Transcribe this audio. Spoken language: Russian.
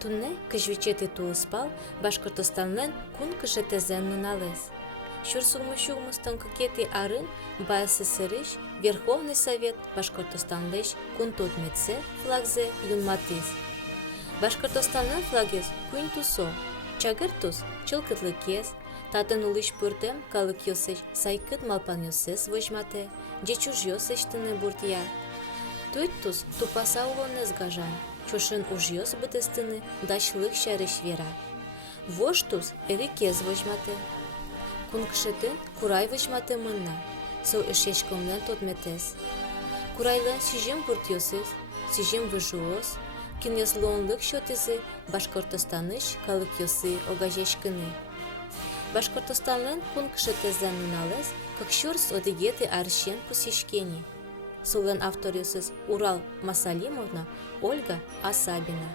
Тунне кыжвичети тулыспал Башкортостанлен кун кышетезен нуналес. Шурсугмышугмыстон кыкети арын БССР Верховный Совет Башкортостанлеш кун тотметсе флагзе юнматис. Башкортостанлен флагес куин тусо, чагыртус чылкытлыкес, татын улыш пуртем калык йосеш сайкыт малпан йосес вожмате, джечуж йосеш тыны буртия. Туйттус тупаса улонез гажан, чошын уж йос бытыстыны дачлык шарыш вера. Воштус эрикез вожмате. Кункшетын курай вожмате мынна, со эшешкомлен тотметес. Курайлен сижем буртьосыз, сижем выжуос, кинеслонлык шотызы Башкортостаныш калык йосы огажешкыны. Башкортостанлен кункшетезен нуналес, как щурс одегеты арщен посещкени. Сулен авторисыз Урал Масалимовна Ольга Асабина.